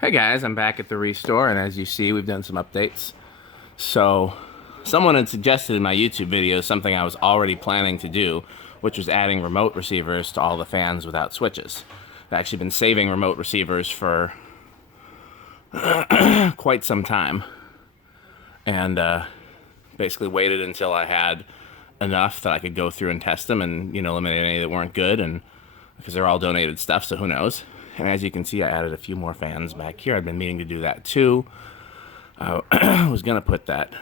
Hey guys, I'm back at the Restore, and as you see, we've done some updates. So, someone had suggested in my YouTube video something I was already planning to do, which was adding remote receivers to all the fans without switches. I've actually been saving remote receivers for quite some time, and basically waited until I had enough that I could go through and test them and, eliminate any that weren't good, and because they're all donated stuff, so who knows. And as you can see, I added a few more fans back here. I've been meaning to do that too. I was going to put that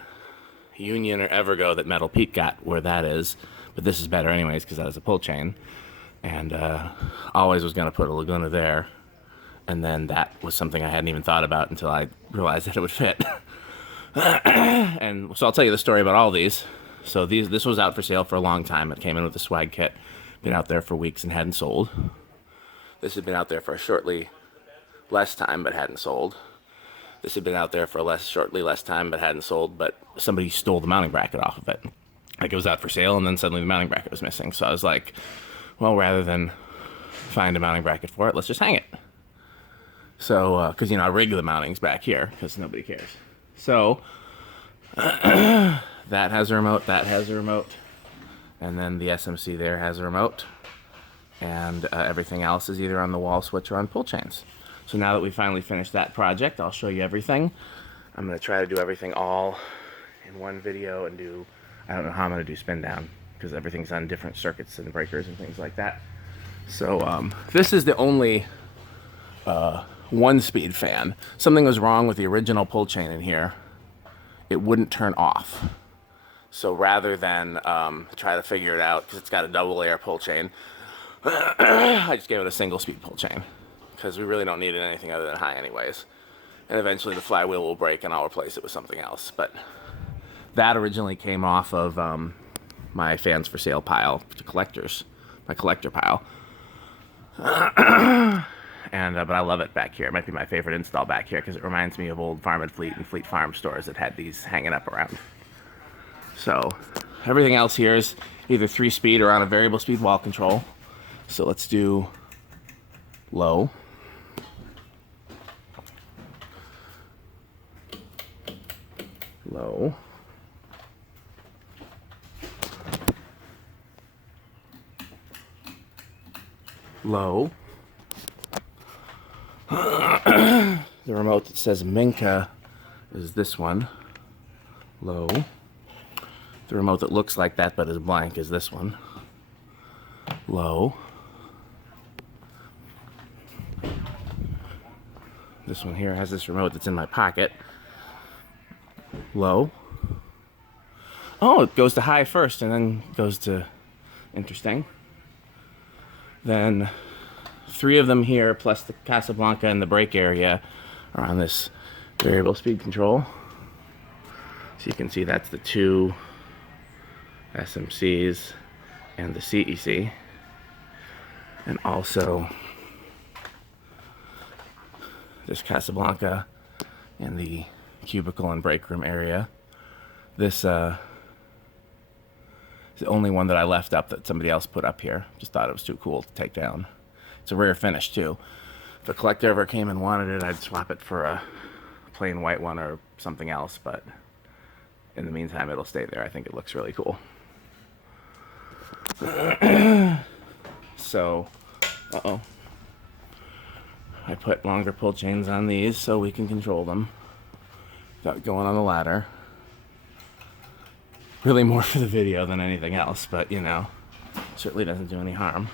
Union or Evergo that Metal Pete got where that is, but this is better anyways because that has a pull chain. And always was going to put a Laguna there. And then that was something I hadn't even thought about until I realized that it would fit. And so I'll tell you the story about all these. So this was out for sale for a long time. It came in with a swag kit. Been out there for weeks and hadn't sold. This had been out there for a shortly less time but hadn't sold. This had been out there for shortly less time but hadn't sold, but somebody stole the mounting bracket off of it. Like it was out for sale and then suddenly the mounting bracket was missing. So I was like, well, rather than find a mounting bracket for it, let's just hang it. So, because, I rigged the mountings back here because nobody cares. So, that has a remote, that has a remote. And then the SMC there has a remote. And everything else is either on the wall switch or on pull chains. So now that we finally finished that project, I'll show you everything. I'm going to try to do everything all in one video and I don't know how I'm going to do spin down because everything's on different circuits and breakers and things like that. So this is the only one-speed fan. Something was wrong with the original pull chain in here. It wouldn't turn off. So rather than try to figure it out, because it's got a double layer pull chain, I just gave it a single speed pull chain because we really don't need it anything other than high anyways. And eventually the flywheel will break and I'll replace it with something else. But that originally came off of my fans for sale pile to collectors, my collector pile. And but I love it back here. It might be my favorite install back here because it reminds me of old Farm and Fleet and Fleet Farm stores that had these hanging up around. So everything else here is either 3-speed or on a variable speed wall control. So let's do low. Low. Low. The remote that says Minka is this one. Low. The remote that looks like that but is blank is this one. Low. This one here has this remote that's in my pocket. Low. Oh, it goes to high first and then goes to interesting. Then 3 of them here plus the Casablanca and the brake area are on this variable speed control. So you can see that's the 2 SMCs and the CEC. And also there's Casablanca and the cubicle and break room area. This is the only one that I left up that somebody else put up here. Just thought it was too cool to take down. It's a rare finish too. If a collector ever came and wanted it, I'd swap it for a plain white one or something else, but in the meantime it'll stay there. I think it looks really cool. So, I put longer pull chains on these so we can control them without going on the ladder. Really more for the video than anything else, but certainly doesn't do any harm.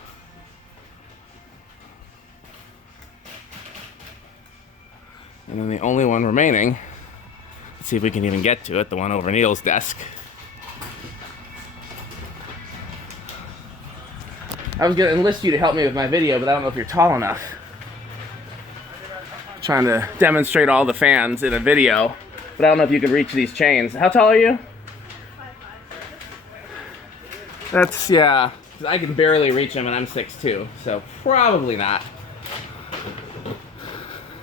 And then the only one remaining, let's see if we can even get to it, the one over Neil's desk. I was going to enlist you to help me with my video, but I don't know if you're tall enough. I'm trying to demonstrate all the fans in a video, but I don't know if you can reach these chains. How tall are you? 5'5". That's, yeah, I can barely reach them and I'm 6'2", so probably not.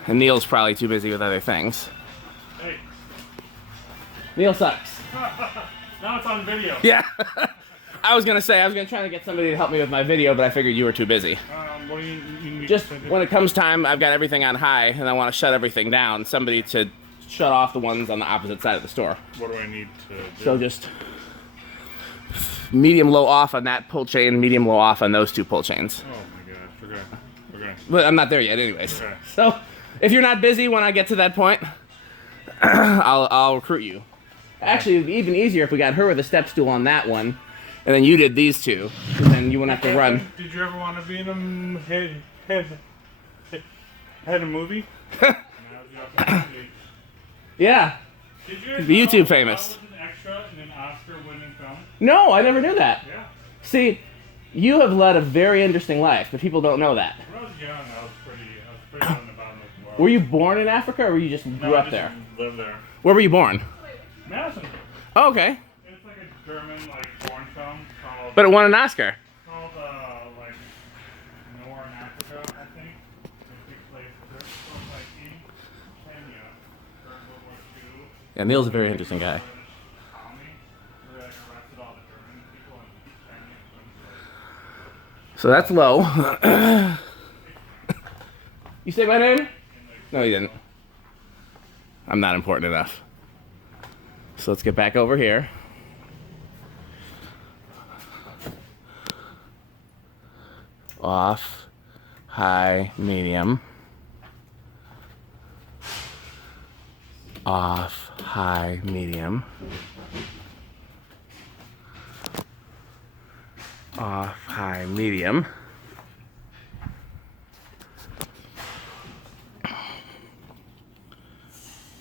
And Neil's probably too busy with other things. Hey. Neil sucks. Now it's on video. Yeah. I was gonna try to get somebody to help me with my video, but I figured you were too busy. what do you need? Just when it comes time, I've got everything on high, and I want to shut everything down. Somebody to shut off the ones on the opposite side of the store. What do I need to do? So just medium low off on that pull chain, medium low off on those two pull chains. Oh my gosh. Okay. But I'm not there yet, anyways. Okay. So if you're not busy when I get to that point, I'll recruit you. Actually, it'd be even easier if we got her with a step stool on that one, and then you did these two, and then you wouldn't have to run. Did you ever want to be in a head a movie? Yeah. Did you The YouTube know famous. I was an extra in an Oscar-winning film? No, I never knew that. Yeah. See, you have led a very interesting life, but people don't know that. When I was young, I was pretty on the bottom of the world. Were you born in Africa, or were you just grew up I just there? lived there. Where were you born? Madison. Oh, okay. It's like a German, foreign film called... But it won an Oscar. Called, Northern Africa, I think. It takes place in Kenya during World War II. Yeah, Neil's a very interesting guy. So that's low. You say my name? No, you didn't. I'm not important enough. So let's get back over here. Off, high, medium. Off, high, medium. Off, high, medium.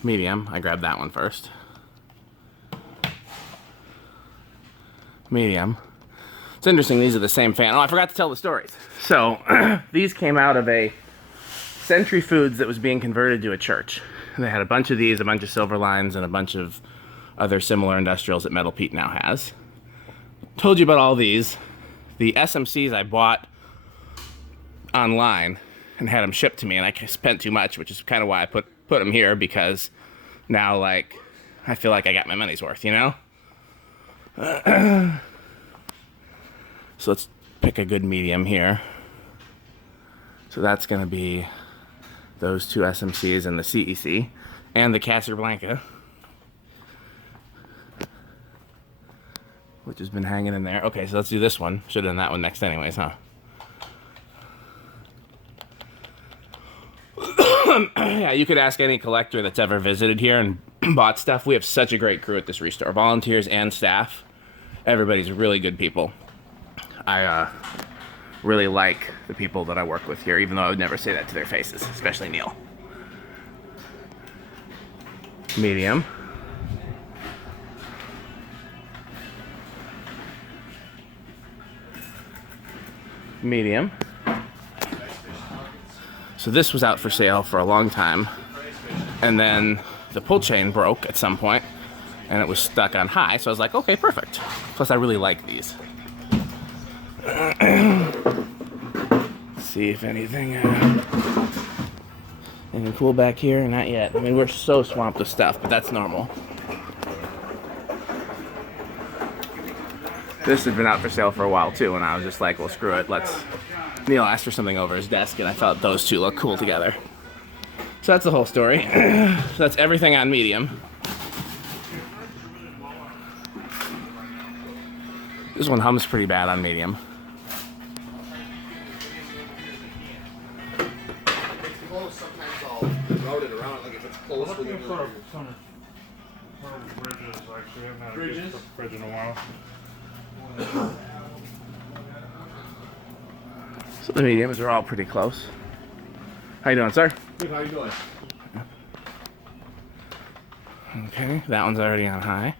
Medium. I grabbed that one first. Medium. It's interesting, these are the same fan. Oh, I forgot to tell the stories. So, these came out of a Century Foods that was being converted to a church. And they had a bunch of these, a bunch of silver lines, and a bunch of other similar industrials that Metal Pete now has. Told you about all these. The SMCs I bought online and had them shipped to me, and I spent too much, which is kind of why I put them here, because now, I feel like I got my money's worth, you know? So let's pick a good medium here. So that's going to be those two SMCs and the CEC and the Casablanca, which has been hanging in there. Okay, so let's do this one. Should have done that one next anyways, huh? Yeah, you could ask any collector that's ever visited here and bought stuff. We have such a great crew at this restore. Volunteers and staff. Everybody's really good people. I really like the people that I work with here, even though I would never say that to their faces, especially Neil. Medium. Medium. So this was out for sale for a long time, and then the pull chain broke at some point, and it was stuck on high, so I was like, okay, perfect. Plus I really like these. See if anything cool back here. Not yet. I mean, we're so swamped with stuff, but that's normal. This had been out for sale for a while too, and I was just like, well, screw it. Neil asked for something over his desk, and I thought those two look cool together. So that's the whole story. So that's everything on medium. This one hums pretty bad on medium. Sometimes I'll route it around, like if it's close with Looking it. for some bridges, actually. I haven't had a good fridge in a while. So the mediums are all pretty close. How you doing, sir? Good, how you doing? Okay, that one's already on high.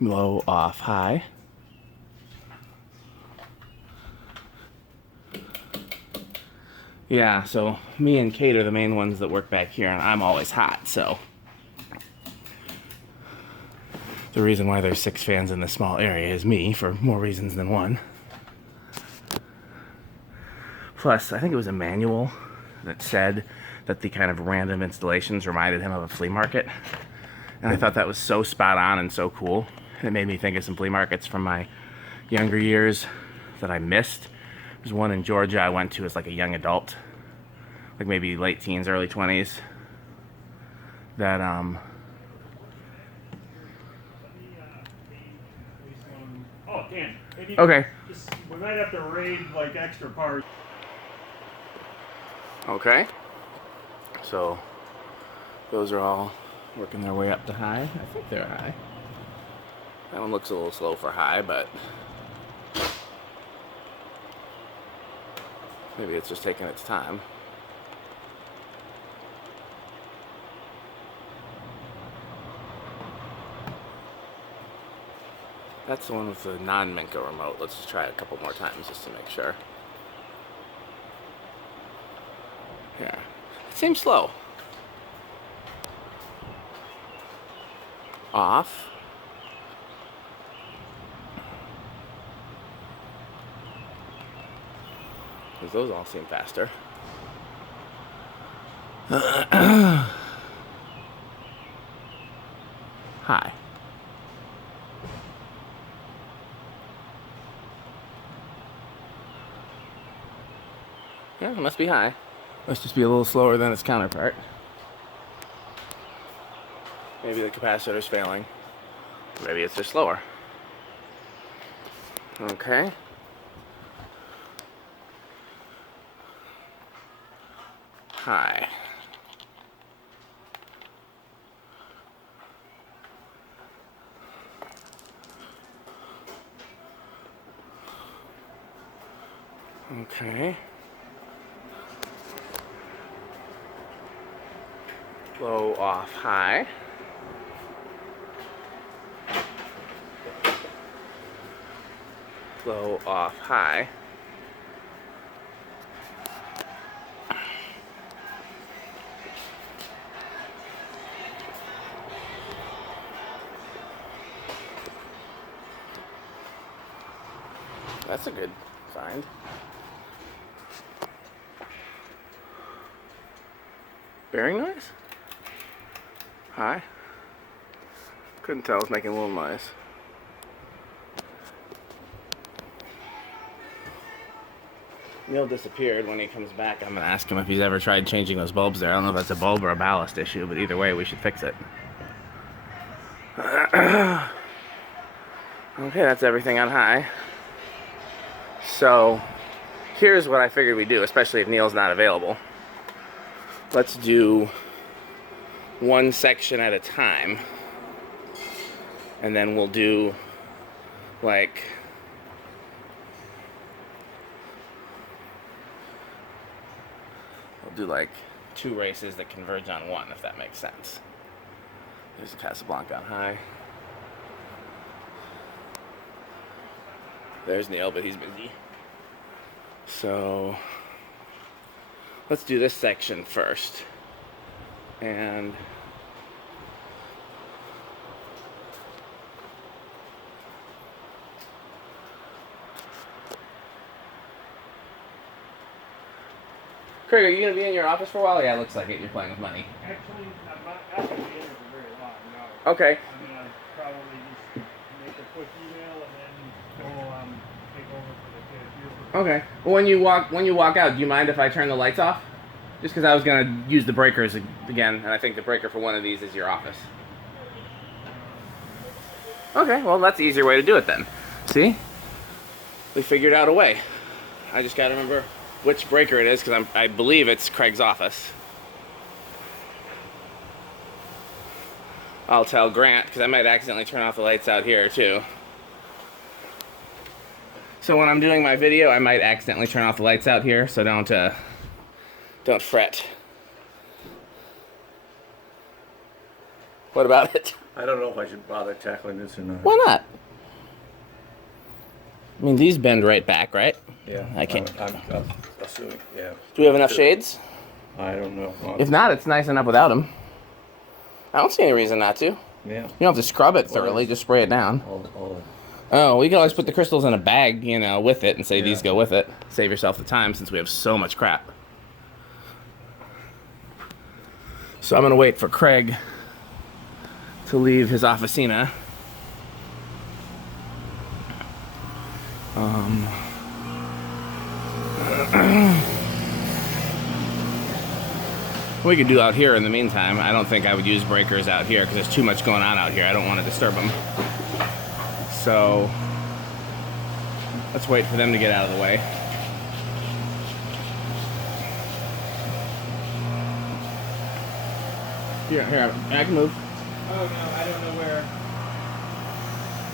Low, off, high. Yeah, so me and Kate are the main ones that work back here, and I'm always hot, so. The reason why there's 6 fans in this small area is me, for more reasons than one. Plus, I think it was a manual that said that the kind of random installations reminded him of a flea market. And I thought that was so spot on and so cool. It made me think of some flea markets from my younger years that I missed. There's one in Georgia I went to as like a young adult, like maybe late teens, early 20s. That Oh, Dan. Maybe okay. we might have to raid like extra parts. Okay. So those are all working their way up to high. I think they're high. That one looks a little slow for high, but maybe it's just taking its time. That's the one with the non-Minka remote. Let's just try it a couple more times just to make sure. Yeah. It seems slow. Off. Because those all seem faster. High. Yeah, it must be high. Must just be a little slower than its counterpart. Maybe the capacitor's failing. Maybe it's just slower. Okay. High. Okay. Low, off, high. Low, off, high. That's a good find. Bearing noise? High? Couldn't tell, it was making a little noise. Neil disappeared. When he comes back, I'm gonna ask him if he's ever tried changing those bulbs there. I don't know if that's a bulb or a ballast issue, but either way, we should fix it. Okay, that's everything on high. So, here's what I figured we'd do, especially if Neil's not available. Let's do one section at a time, and then we'll do like two races that converge on one, if that makes sense. There's a Casablanca on high. There's Neil, but he's busy. So let's do this section first. And Craig, are you going to be in your office for a while? Yeah, it looks like it. You're playing with money. Actually, I'm not going to be in for very long, no. Okay. I mean, I'll probably just make a quick email and then go take over for the cashier. Okay. Well, when you walk out, do you mind if I turn the lights off? Just because I was going to use the breakers again, and I think the breaker for one of these is your office. Okay, well, that's the easier way to do it then. See? We figured out a way. I just got to remember which breaker it is, because I believe it's Craig's office. I'll tell Grant, because I might accidentally turn off the lights out here too. So when I'm doing my video, I might accidentally turn off the lights out here, so don't fret. What about it? I don't know if I should bother tackling this or not. Why not? I mean, these bend right back, right? Yeah. I can't. I'm assuming, yeah. Do we have enough shades? I don't know. If not, it's nice enough without them. I don't see any reason not to. Yeah. You don't have to scrub it thoroughly, just spray it down. Oh, we can always put the crystals in a bag, with it and say these go with it. Save yourself the time since we have so much crap. So I'm going to wait for Craig to leave his officina. We could do out here in the meantime. I don't think I would use breakers out here because there's too much going on out here. I don't want to disturb them. So let's wait for them to get out of the way. Here, I can move. Oh no, I don't know where.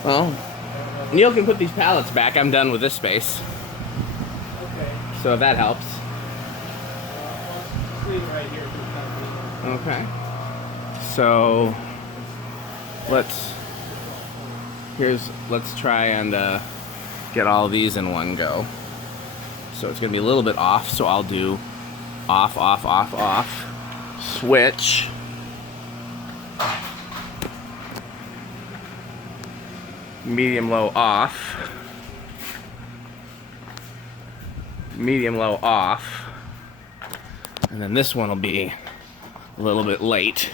Well, Neil can put these pallets back. I'm done with this space. Okay. So if that helps. Let's leave it right here for the time Okay. So let's try and get all these in one go. So it's gonna be a little bit off. So I'll do off, off, off, off, switch. Medium low off, medium low off, and then this one will be a little bit late,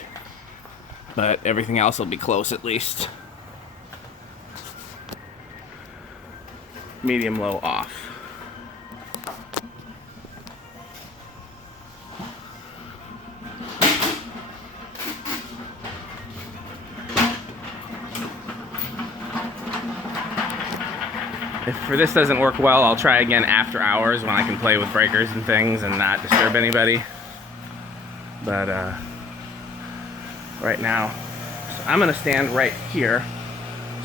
but everything else will be close at least. Medium low off. If this doesn't work well, I'll try again after hours when I can play with breakers and things and not disturb anybody. But right now, so I'm gonna stand right here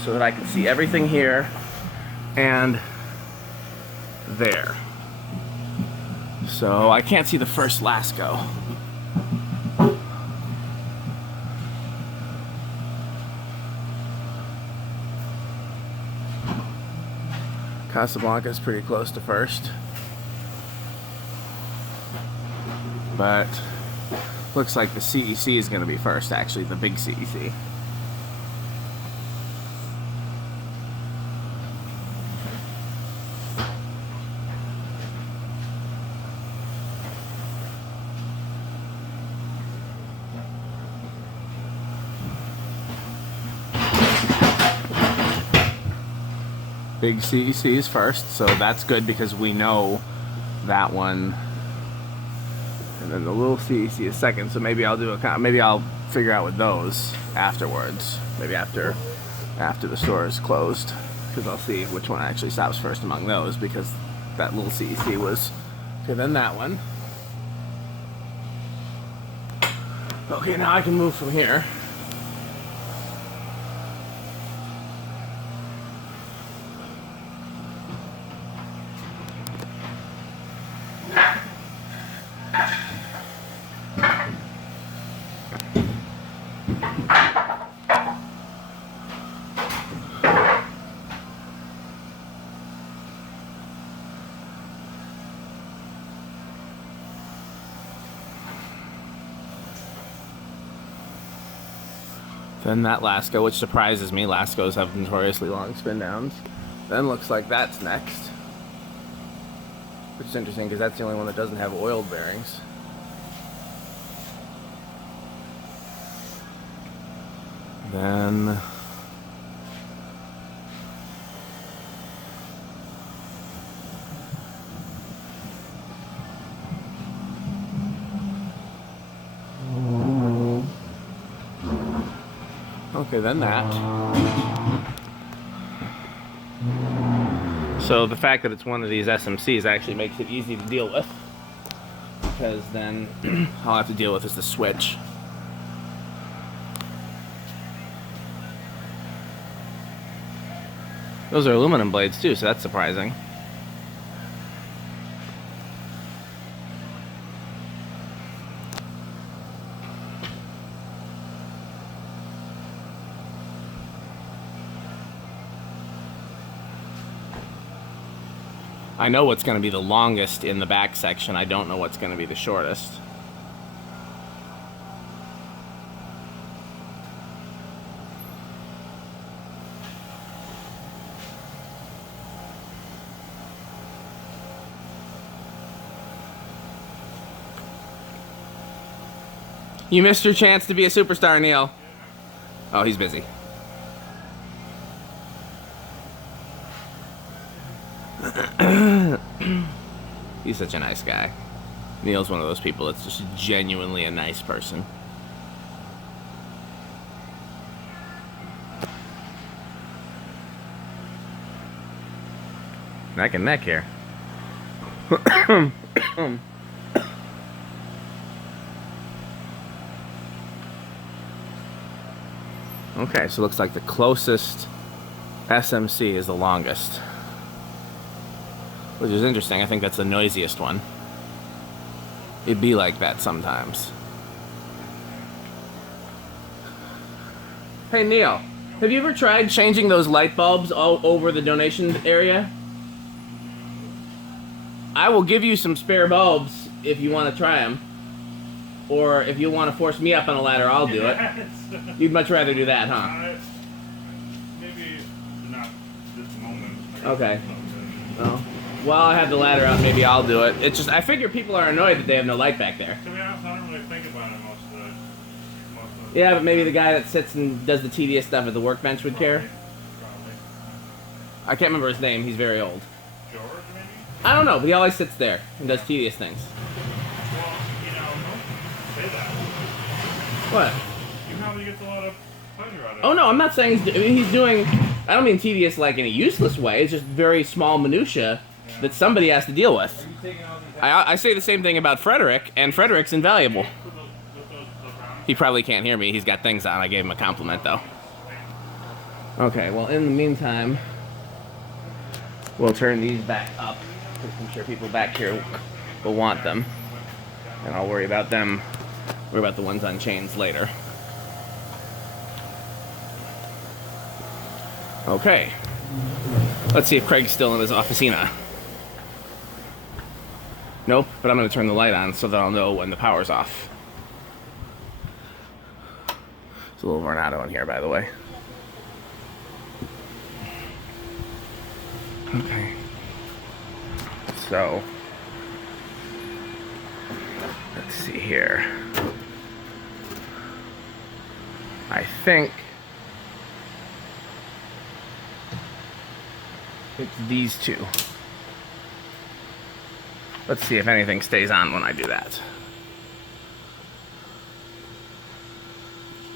so that I can see everything here and there. So I can't see the first Lasco. Casablanca is pretty close to first, but looks like the CEC is going to be first, actually, the big CEC. Big CEC is first, so that's good because we know that one, and then the little CEC is second. So maybe I'll figure out with those afterwards. Maybe after the store is closed, because I'll see which one actually stops first among those, because that little CEC was. Okay, then that one. Okay, now I can move from here. Then that Lasco, which surprises me. Lascos have notoriously long spin downs. Then looks like that's next. Which is interesting because that's the only one that doesn't have oiled bearings. Then okay, then that. So the fact that it's one of these SMCs actually makes it easy to deal with, because then all I have to deal with is the switch. Those are aluminum blades too, so that's surprising. I know what's going to be the longest in the back section. I don't know what's going to be the shortest. You missed your chance to be a superstar, Neil. Oh, he's busy. He's such a nice guy. Neil's one of those people that's just genuinely a nice person. Neck and neck here. Okay, so it looks like the closest SMC is the longest. Which is interesting. I think that's the noisiest one. It'd be like that sometimes. Hey Neil, have you ever tried changing those light bulbs all over the donation area? I will give you some spare bulbs if you want to try them. Or if you want to force me up on a ladder, I'll do it. You'd much rather do that, huh? Maybe not this moment. Okay. Well, I have the ladder out, maybe I'll do it. It's just, I figure people are annoyed that they have no light back there. To be honest, I don't really think about it most of the Yeah, but maybe the guy that sits and does the tedious stuff at the workbench would care. Probably. I can't remember his name, he's very old. George, maybe? I don't know, but he always sits there and does tedious things. Well, don't say that. What? You probably get a lot of pleasure out of it. Oh no, I'm not saying he's doing, I don't mean tedious like in a useless way, it's just very small minutia that somebody has to deal with. I say the same thing about Frederick, and Frederick's invaluable. He probably can't hear me, he's got things on, I gave him a compliment though. Okay, well in the meantime, we'll turn these back up, because I'm sure people back here will want them. And I'll worry about them, worry about the ones on chains later. Okay. Let's see if Craig's still in his officina. Nope, but I'm going to turn the light on so that I'll know when the power's off. There's a little Vornado in here, by the way. Okay. So, let's see here. I think it's these two. Let's see if anything stays on when I do that.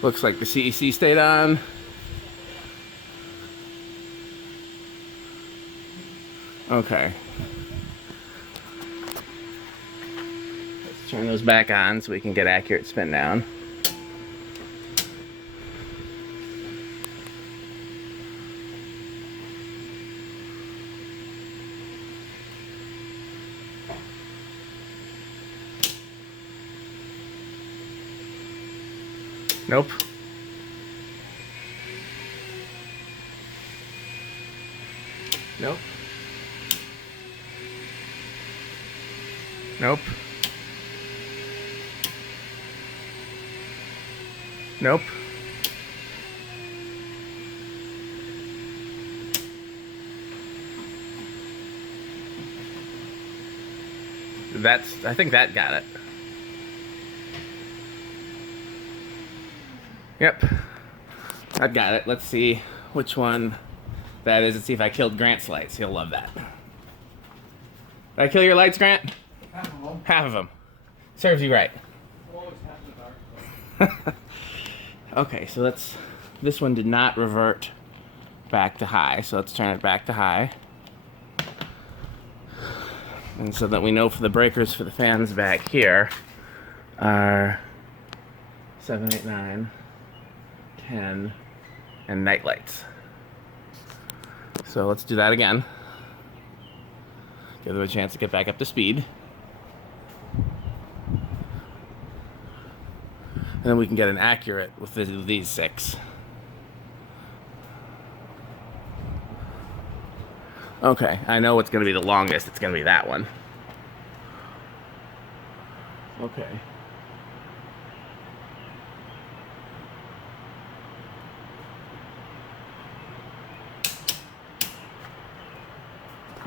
Looks like the CEC stayed on. Okay. Let's turn those back on so we can get accurate spin down. Nope. Nope. Nope. Nope. I think that got it. Yep. I've got it. Let's see which one that is. Let's see if I killed Grant's lights. He'll love that. Did I kill your lights, Grant? Half of them. Half of them. Serves you right. Always half in the dark. Okay, so this one did not revert back to high, so let's turn it back to high. And so that we know for the breakers for the fans back here are 7, 8, 9, 10, and night lights. So let's do that again. Give them a chance to get back up to speed. And then we can get an accurate with these 6. Okay, I know what's going to be the longest. It's going to be that one. Okay.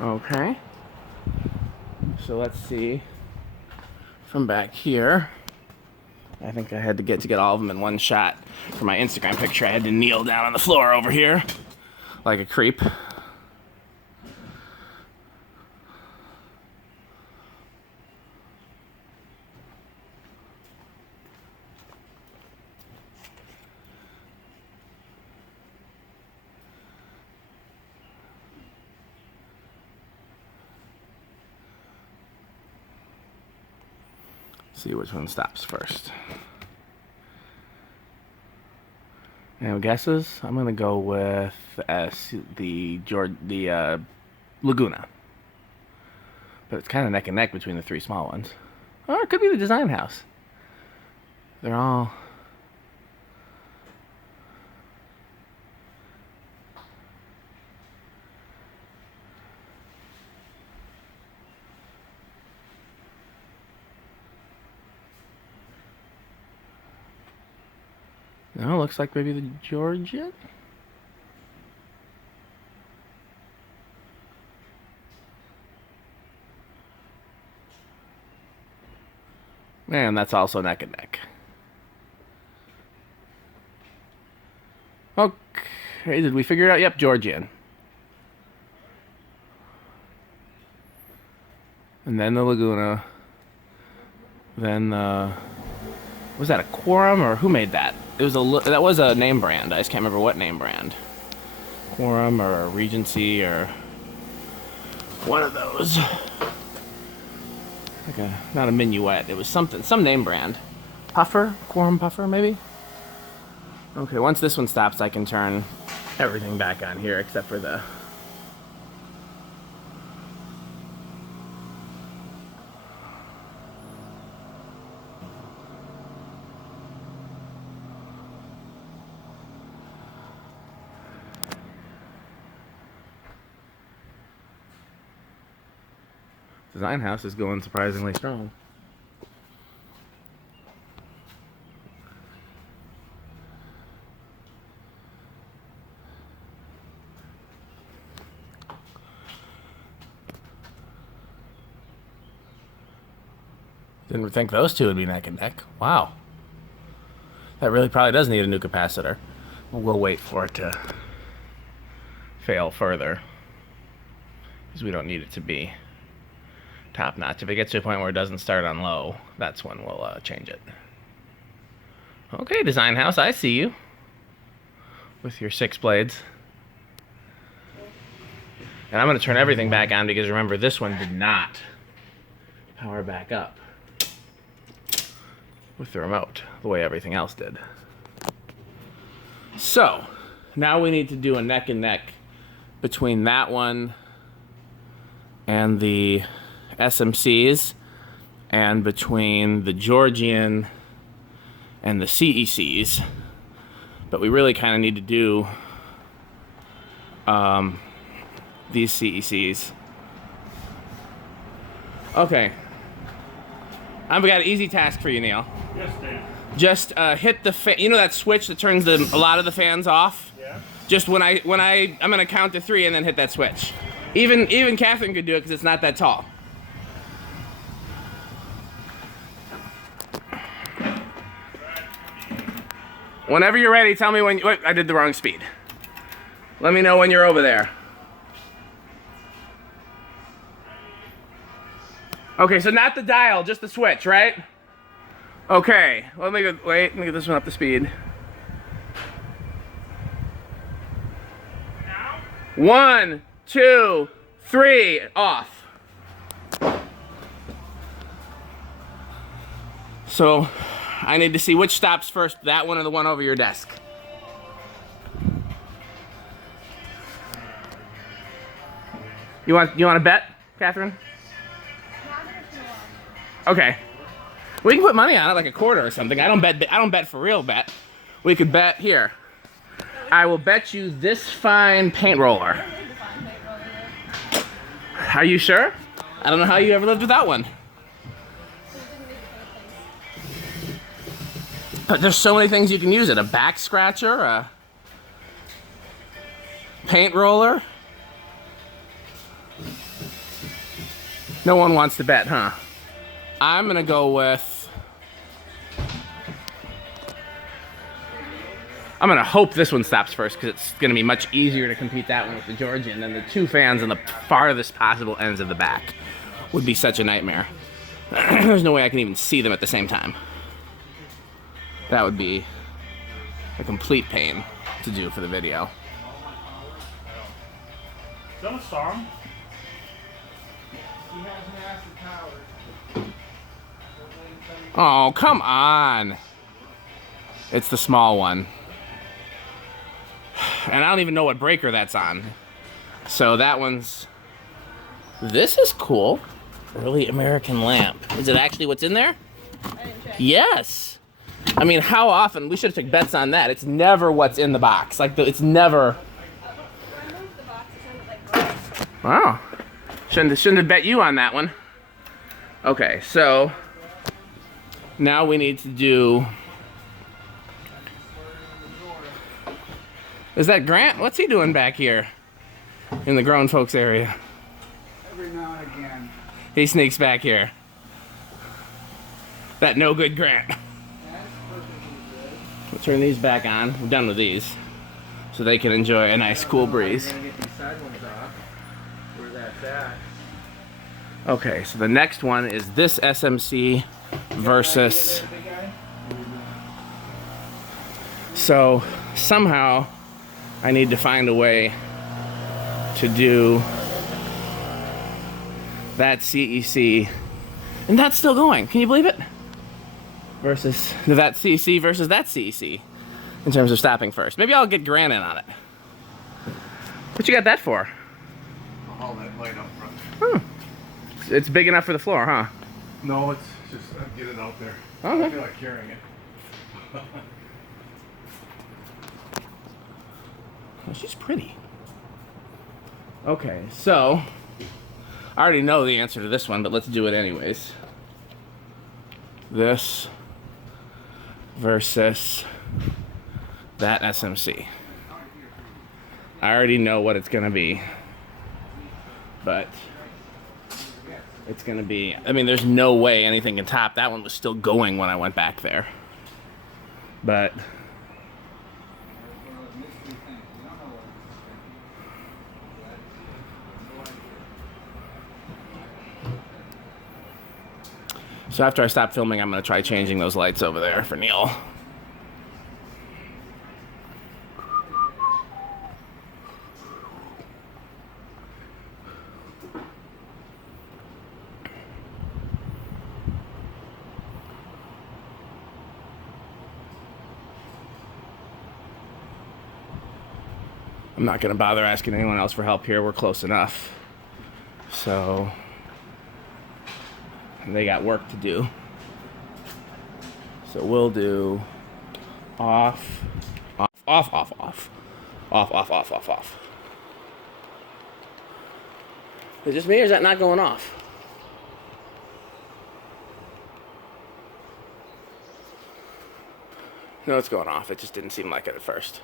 Okay. So let's see from back here. I think I had to get all of them in one shot. For my Instagram picture, I had to kneel down on the floor over here like a creep. See which one stops first. Any guesses? I'm gonna go with the Laguna. But it's kind of neck and neck between the three small ones. Or it could be the design house. They're all... No, looks like maybe the Georgian. And that's also neck and neck. Okay, did we figure it out? Yep, Georgian. And then the Laguna. Then was that a Quorum or who made that? It was that was a name brand. I just can't remember what name brand. Quorum or Regency or one of those. Like not a minuet. It was something, some name brand. Puffer, Quorum Puffer maybe. Okay, once this one stops, I can turn everything back on here except for the. Design house is going surprisingly strong. Didn't think those two would be neck and neck. Wow. That really probably does need a new capacitor. We'll wait for it to fail further, because we don't need it to be top notch. If it gets to a point where it doesn't start on low, that's when we'll change it. Okay, design house, I see you with your 6 blades. And I'm going to turn everything back on because remember, this one did not power back up with the remote the way everything else did. So now we need to do a neck and neck between that one and the SMCs, and between the Georgian and the CECs, but we really kind of need to do these CECs. Okay, I've got an easy task for you, Neil. Yes, Dan. Just hit the fan. You know that switch that turns a lot of the fans off? Yeah. Just I'm gonna count to 3 and then hit that switch. Even Catherine could do it because it's not that tall. Whenever you're ready, tell me when. Wait, I did the wrong speed. Let me know when you're over there. Okay, so not the dial, just the switch, right? Okay, let me get this one up to speed. Now? 1, 2, 3, off. So I need to see which stops first, that one or the one over your desk. You want to bet, Catherine? Okay. We can put money on it, like a quarter or something. I don't bet for real bet. We could bet here. I will bet you this fine paint roller. Are you sure? I don't know how you ever lived without one. But there's so many things you can use it. A back scratcher, a paint roller. No one wants to bet, huh? I'm gonna go with I'm gonna hope this one stops first because it's gonna be much easier to compete that one with the Georgian than the two fans on the farthest possible ends of the back. Would be such a nightmare. There's no way I can even see them at the same time. That would be a complete pain to do for the video. Is that a song? He has massive towers. Oh, come on. It's the small one. And I don't even know what breaker that's on. So that one's... This is cool. Early American lamp. Is it actually what's in there? I didn't check. Yes. I mean, how often? We should have took bets on that. It's never what's in the box. Like, it's never... Remove the box, it sounded like glass. Wow. Shouldn't have bet you on that one. Okay, so... Now we need to do... Is that Grant? What's he doing back here? In the grown folks area. Every now and again. He sneaks back here. That no good Grant. That's perfectly good. We'll turn these back on. We're done with these. So they can enjoy a nice cool breeze. I'm gonna get these side ones off. Where that's at. Okay, so the next one is this SMC versus... Big guy? So somehow I need to find a way to do that CEC, and that's still going. Can you believe it? Versus that CEC versus that CEC in terms of stopping first. Maybe I'll get Grant in on it. What you got that for? I'll haul that light up front. It's big enough for the floor, huh? No, it's just get it out there. I Okay. feel like carrying it. Oh, she's pretty. Okay, so I already know the answer to this one, but let's do it anyways. This versus that SMC. I already know what it's gonna be, but it's gonna be, I mean, there's no way anything can top. That one was still going when I went back there. But so after I stop filming, I'm gonna try changing those lights over there for Neil. I'm not gonna bother asking anyone else for help here. We're close enough. So they got work to do. So we'll do off, off, off, off, off, off, off, off, off, off. Is it just me or is that not going off? No, it's going off. It just didn't seem like it at first.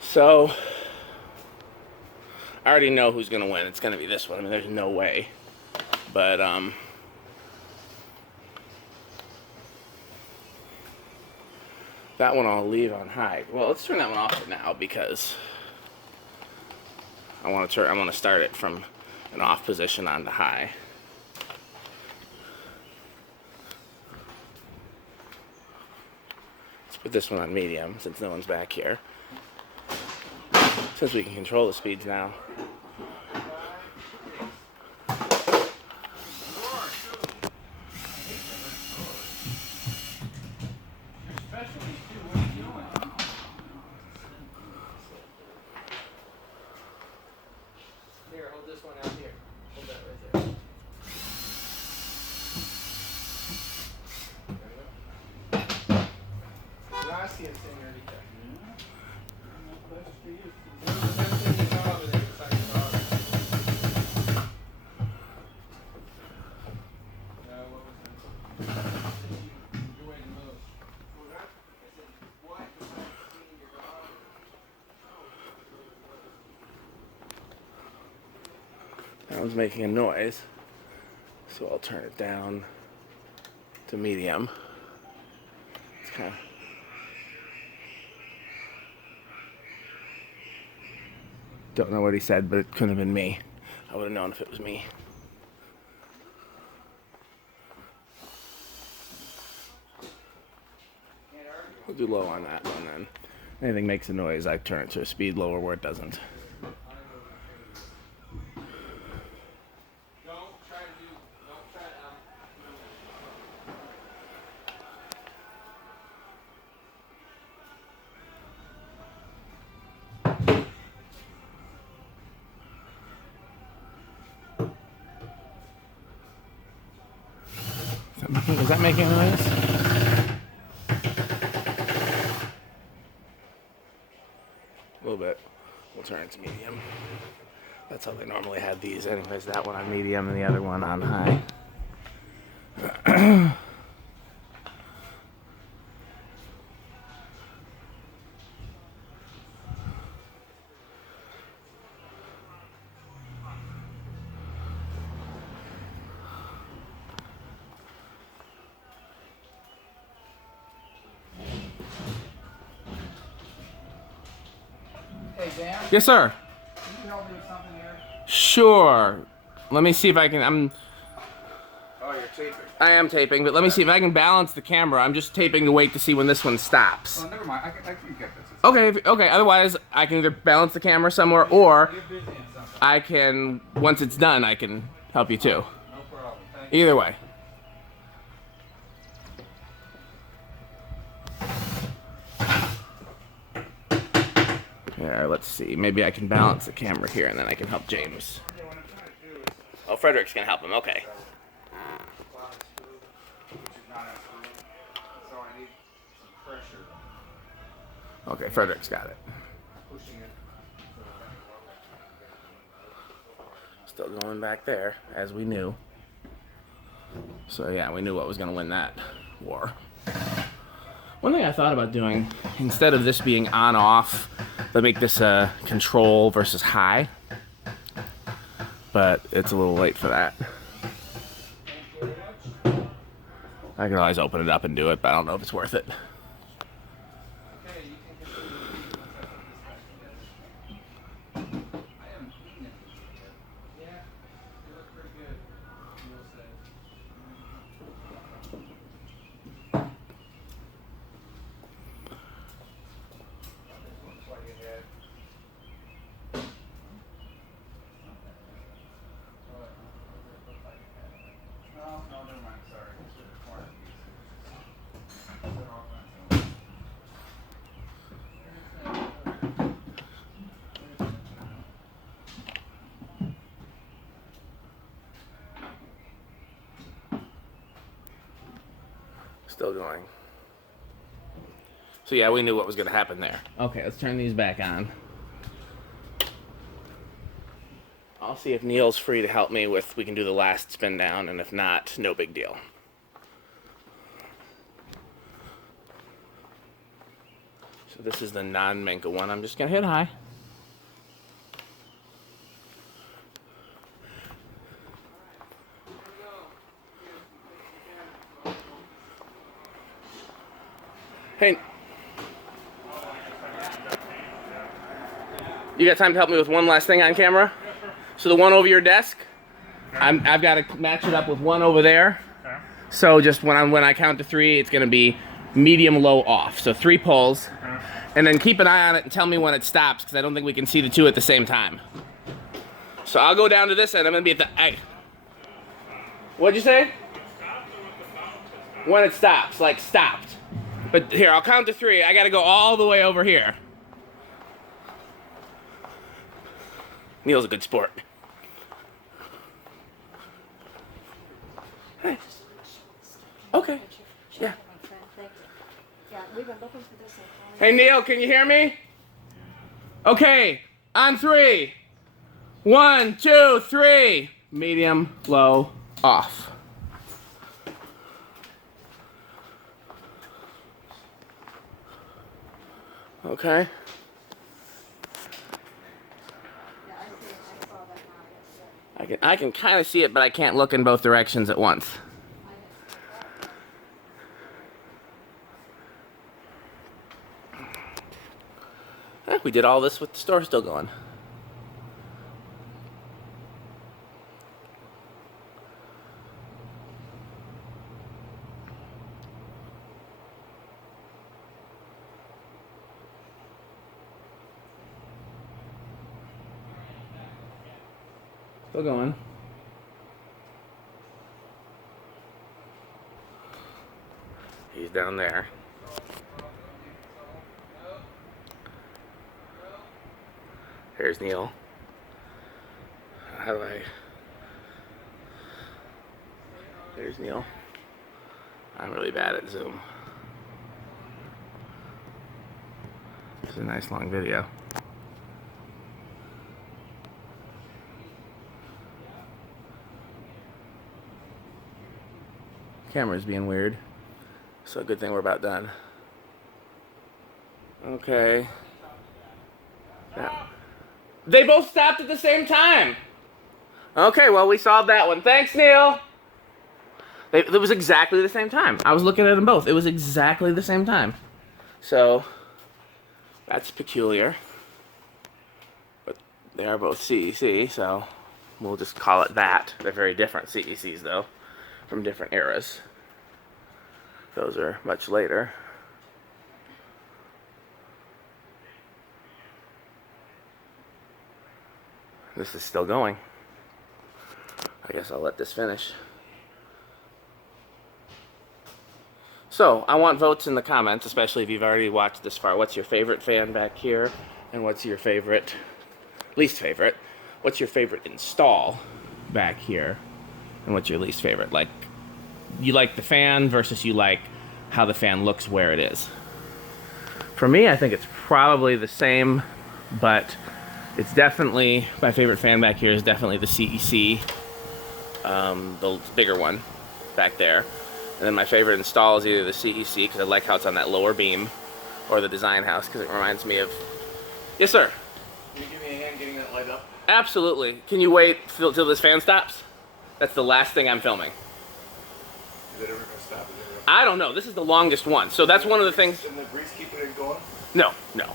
So I already know who's gonna win. It's gonna be this one. I mean, there's no way. But that one I'll leave on high. Well, let's turn that one off for now because I want to start it from an off position on to high. Let's put this one on medium since no one's back here. Since we can control the speeds now. Here, hold this one out here. Hold that right there. Gracias, señorita. Everything is over there besides the daughter. What was it? You enjoy the most. I said, what besides seeing your daughter? That was making a noise. So I'll turn it down to medium. It's kind of... Don't know what he said, but it couldn't have been me. I would have known if it was me. We'll do low on that one then. Anything makes a noise, I turn it to a speed lower where it doesn't. Is that making a noise? A little bit. We'll turn it to medium. That's how they normally have these. Anyways, that one on medium and the other one on high. Hey, Dan, Yes, sir. can you help me with something here? Sure. Let me see if I can. Oh, you're taping. I am taping, but let me see if I can balance the camera. I'm just taping to wait to see when this one stops. Oh, never mind. I can get this. It's Okay. Otherwise, I can either balance the camera somewhere, or You're busy and something. I can. Once it's done, I can help you too. No problem. Thank you. Either way. Yeah, let's see. Maybe I can balance the camera here, and then I can help James. Oh, Frederick's gonna help him. Okay. So I need some pressure Okay, Frederick's got it. pushing it. Still going back there, as we knew. So yeah, we knew what was gonna win that war. One thing I thought about doing, instead of this being on-off, let's make this control versus high. But it's a little late for that. I could always open it up and do it, but I don't know if it's worth it. Okay, you can continue. I haven't eaten it yet. Yeah, they look pretty good, you will say. This looks like it had. No, never mind. Sorry. It's a corner piece. They're all kinds Still going. So yeah, we knew what was going to happen there. Okay, let's turn these back on. I'll see if Neil's free to help me with, we can do the last spin down, and if not, no big deal. So this is the non-Menka one. I'm just going to hit high. Hey, you got time to help me with one last thing on camera? So the one over your desk, I've got to match it up with one over there. Okay. So just when I count to 3, it's going to be medium, low, off. So 3 pulls, and then keep an eye on it and tell me when it stops, because I don't think we can see the 2 at the same time. So I'll go down to this end. I'm going to be at the. Hey, what'd you say? When it stops, like stopped. But here, I'll count to 3. I got to go all the way over here. Neil's a good sport. Hey. Okay. Yeah. Yeah, we've been looking for this. Hey, Neil, can you hear me? Okay, on 3. 1, 2, 3. Medium, low, off. Okay. I can kind of see it, but I can't look in both directions at once. We did all this with the store still going. Still going. He's down there. Here's Neil. How do I... There's Neil. I'm really bad at Zoom. It's a nice long video. Camera's being weird. So good thing we're about done. Okay. Yeah. They both stopped at the same time. Okay, well, we solved that one. Thanks, Neil. It was exactly the same time. I was looking at them both. It was exactly the same time. So, that's peculiar. But they are both CEC, so we'll just call it that. They're very different CECs, though, from different eras. Those are much later. This is still going. I guess I'll let this finish. So, I want votes in the comments, especially if you've already watched this far. What's your favorite fan back here? And what's your favorite, least favorite? What's your favorite install back here? And what's your least favorite? Like, you like the fan versus you like how the fan looks where it is. For me, I think it's probably the same, but it's definitely, my favorite fan back here is definitely the CEC, the bigger one back there. And then my favorite install is either the CEC, because I like how it's on that lower beam, or the design house, because it reminds me of... Yes, sir? Can you give me a hand getting that light up? Absolutely. Can you wait till this fan stops? That's the last thing I'm filming. Is it ever going to stop? Is it ever... I don't know. This is the longest one. So that's one of the things... And the grease keeping it going? No, no.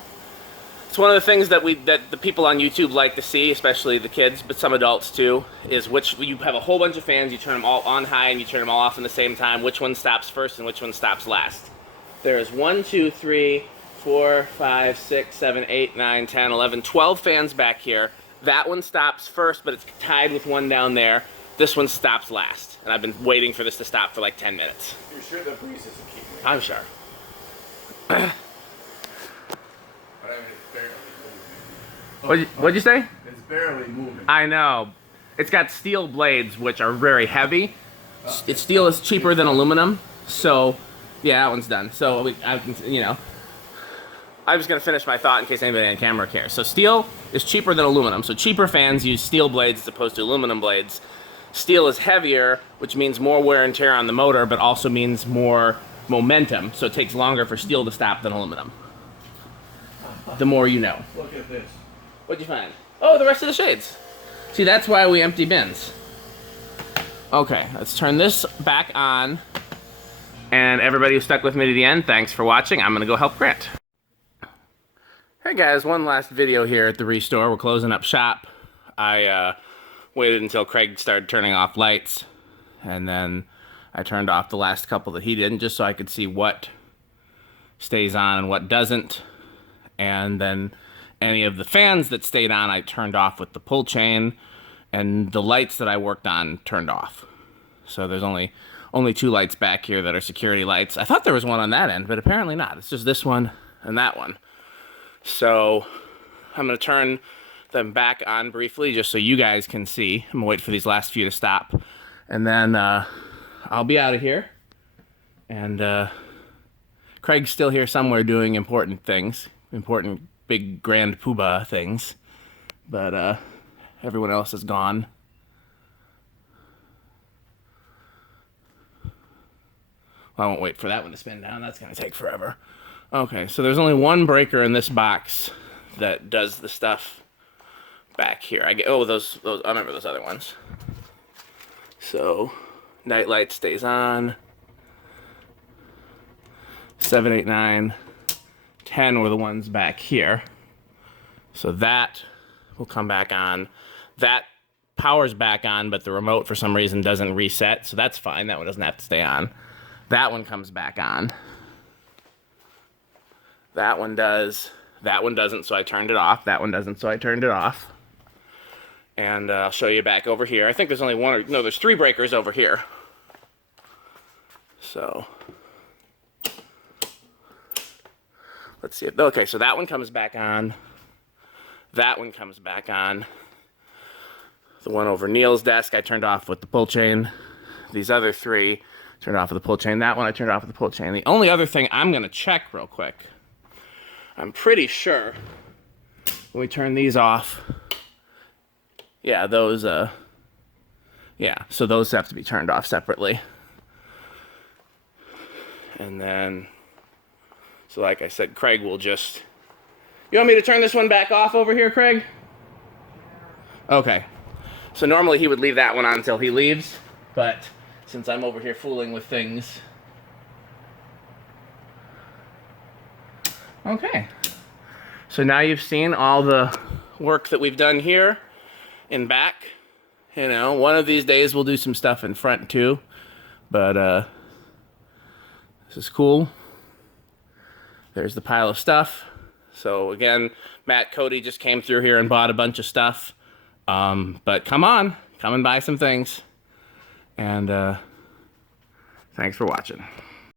It's one of the things that the people on YouTube like to see, especially the kids, but some adults too, is which you have a whole bunch of fans, you turn them all on high and you turn them all off at the same time, which one stops first and which one stops last. There's 1, 2, 3, 4, 5, 6, 7, 8, 9, 10, 11, 12 fans back here. That one stops first, but it's tied with one down there. This one stops last. And I've been waiting for this to stop for like 10 minutes. You're sure the breeze isn't keeping it? I'm sure. But I mean, it's barely moving. What'd you say? It's barely moving. I know. It's got steel blades, which are very heavy. Steel is cheaper than aluminum, so yeah, that one's done. So I can, you know, I was gonna finish my thought in case anybody on camera cares. So steel is cheaper than aluminum. So cheaper fans use steel blades as opposed to aluminum blades. Steel is heavier, which means more wear and tear on the motor, but also means more momentum. So it takes longer for steel to stop than aluminum. The more you know. Look at this. What'd you find? Oh, the rest of the shades. See, that's why we empty bins. Okay, let's turn this back on. And everybody who stuck with me to the end, thanks for watching. I'm gonna go help Grant. Hey guys, one last video here at the Restore. We're closing up shop. I waited until Craig started turning off lights. And then I turned off the last couple that he didn't, just so I could see what stays on and what doesn't. And then any of the fans that stayed on, I turned off with the pull chain, and the lights that I worked on turned off. So there's only 2 lights back here that are security lights. I thought there was one on that end, but apparently not. It's just this one and that one. So I'm gonna turn them back on briefly just so you guys can see. I'm gonna wait for these last few to stop, and then I'll be out of here. And Craig's still here somewhere doing important things, important big grand poobah things, but everyone else is gone. Well, I won't wait for that one to spin down. That's gonna take forever. Okay, so there's only one breaker in this box that does the stuff back here. Those I remember those other ones. So night light stays on. 7, 8, 9, 10 were the ones back here. So that will come back on. That power's back on, but the remote for some reason doesn't reset, so that's fine. That one doesn't have to stay on. That one comes back on. That one does. That one doesn't, so I turned it off. That one doesn't, so I turned it off. And I'll show you back over here. I think there's only one or, no, there's 3 breakers over here. So, let's see. Okay, so that one comes back on. That one comes back on. The one over Neil's desk I turned off with the pull chain. These other 3 turned off with the pull chain. That one I turned off with the pull chain. The only other thing I'm gonna check real quick, I'm pretty sure when we turn these off, yeah, those, yeah, so those have to be turned off separately. And then, so like I said, Craig will just, you want me to turn this one back off over here, Craig? Okay. So normally he would leave that one on until he leaves, but since I'm over here fooling with things. Okay. So now you've seen all the work that we've done here and back. You know, one of these days we'll do some stuff in front too, but this is cool. There's the pile of stuff. So again, Matt Cody just came through here and bought a bunch of stuff. But come on, come and buy some things. And thanks for watching.